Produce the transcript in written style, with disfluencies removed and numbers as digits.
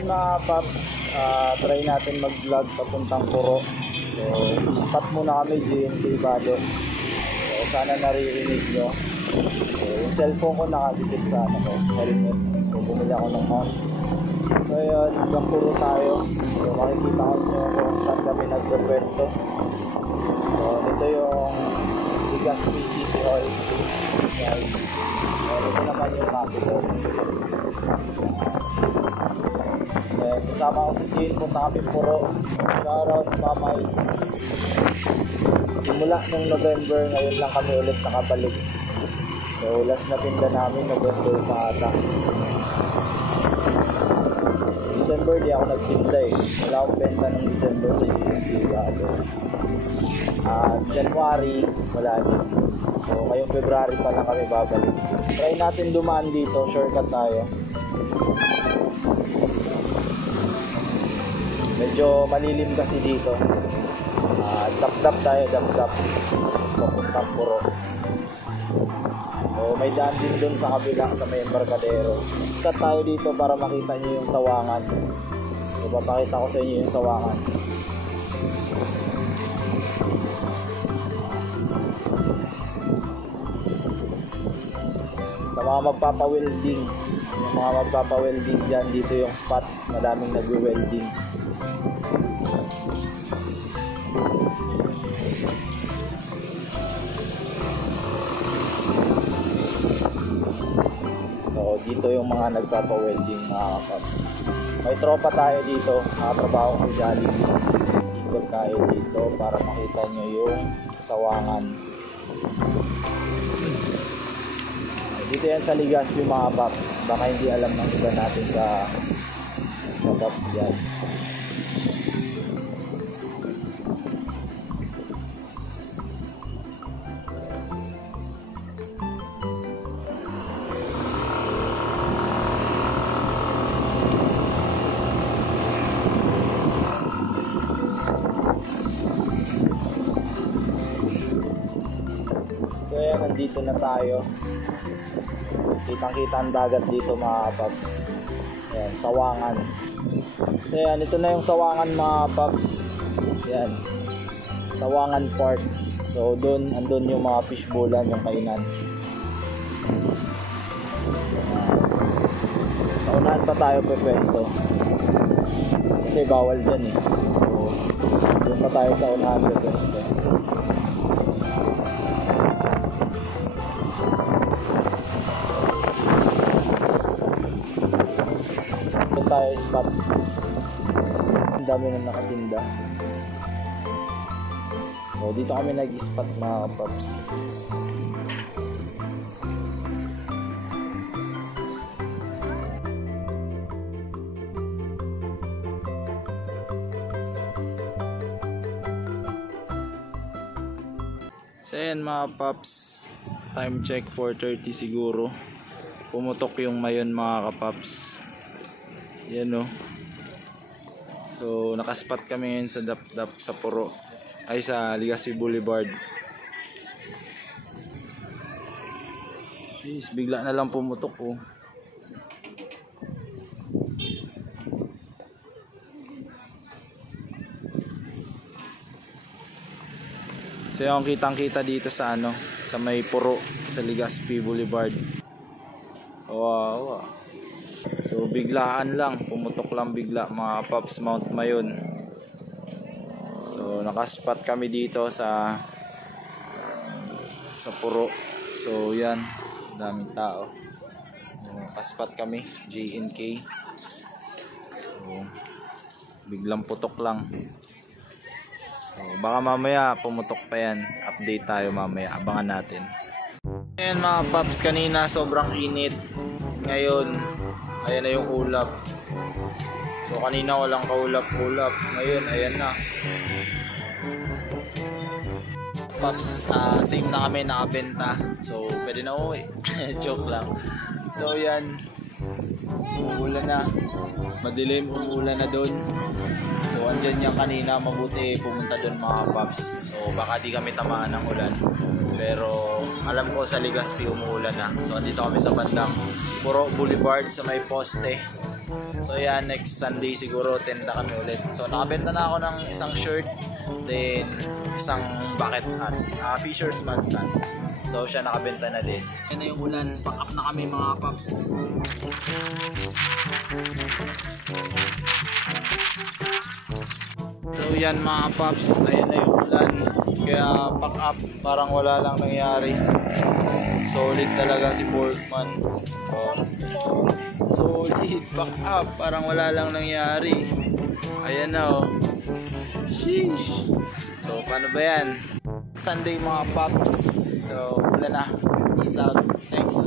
ngayon mga paps, try natin mag-vlog papuntang Puro. So, stop muna kami GNK Valley. So, sana naririnig nyo. So, yung cellphone ko nakadikit sa helmet. So, bumili ako ng mount. So, yun, hanggang Puro tayo. So, makikita ko nyo kung saan kami nagpwesto. So, ito yung Legazpi City Hall. Yan. Ito naman yung capital. Kasama ko si Jane, punta kami Puro. Shoutout Mamais. Simula nung November, ngayon lang kami ulit nakabalik. So last na tinda namin November pa ata. December di ako nagtinda eh. Wala akong benta ng December sa January wala din. So ngayong February pa lang kami babalik. Try natin dumaan dito, shortcut tayo. Medyo malilim kasi dito. Dap-dap tayo, dap-dap. Papuntang Puro. So may daan din dun sa kabila sa may Embarcadero. Cut tayo dito para makita nyo yung sawangan. So papakita ko sa inyo yung sawangan. Sa mga magpapa-welding, yung mga magpapa-welding dyan, dito yung spot, madaming nagwe-welding. So dito yung mga nagpapa-welding mga kapaps. May tropa tayo dito, nakatrabaho ko sa Jollibee. Ikot tayo dito para makita nyo yung sawangan. Dito yan sa Legazpi mga paps. Baka hindi alam ng iba natin sa paps dyan. So yan, nandito na tayo. Kitang-kita ang dagat dito mga paps. Ayan, sawangan. So yan, ito na yung sawangan mga paps. Yan, Sawangan Park. So doon, andun yung mga fishbowlan, yung kainan. Sa unahan pa tayo pwesto. Kasi bawal dyan eh. So doon pa tayo sa unahan pwesto. Tayo spot. Ang dami na nakatinda. So dito kami nag-spot mga paps. So yan mga paps, time check 4:30 siguro. Pumutok yung mayon mga kapaps. Yan o. So nakaspot kami ngayon sa Dap-Dap sa Puro. Ay sa Legazpi Boulevard. Jeez, bigla na lang pumutok oh. So yung kitang-kita dito sa sa may Puro sa Legazpi Boulevard. Wow. So biglaan lang, pumutok lang bigla mga paps, Mount Mayon. So nakaspot kami dito sa Puro. So yan, daming tao. Nakaspot kami, JNK. So biglang putok lang. So baka mamaya pumutok pa yan. Update tayo mamaya, abangan natin. Ayan mga paps, kanina sobrang init. Ngayon ayan na yung ulap. So kanina walang kaulap-ulap. Ngayon ayan na. Paps, same na kami nakabenta. So pwede na uwi. Joke lang. So yan, umuulan na. Madilim, umuulan na doon. So andyan yan kanina, mabuti pumunta doon mga paps. So baka di kami tamaan ng ulan. Pero alam ko sa Legazpi umuulan na. So andito kami sa bandang Puro Boulevard sa may poste. So yan, next Sunday siguro tenda kami ulit. So nakabenta na ako ng isang shirt, then isang bucket hat, fisherman's hat. So siya nakabenta na din. Yan na yung ulan, pack up na kami mga paps. So yan mga paps, ayan na yung ulan. Kaya pack up, parang wala lang nangyari. Solid talaga si Porkman. Oh. Solid, pack up, parang wala lang nangyari. Ayan na oh. Sheesh. So paano ba yan? Sunday mga paps. So wala na. Peace out. Thanks.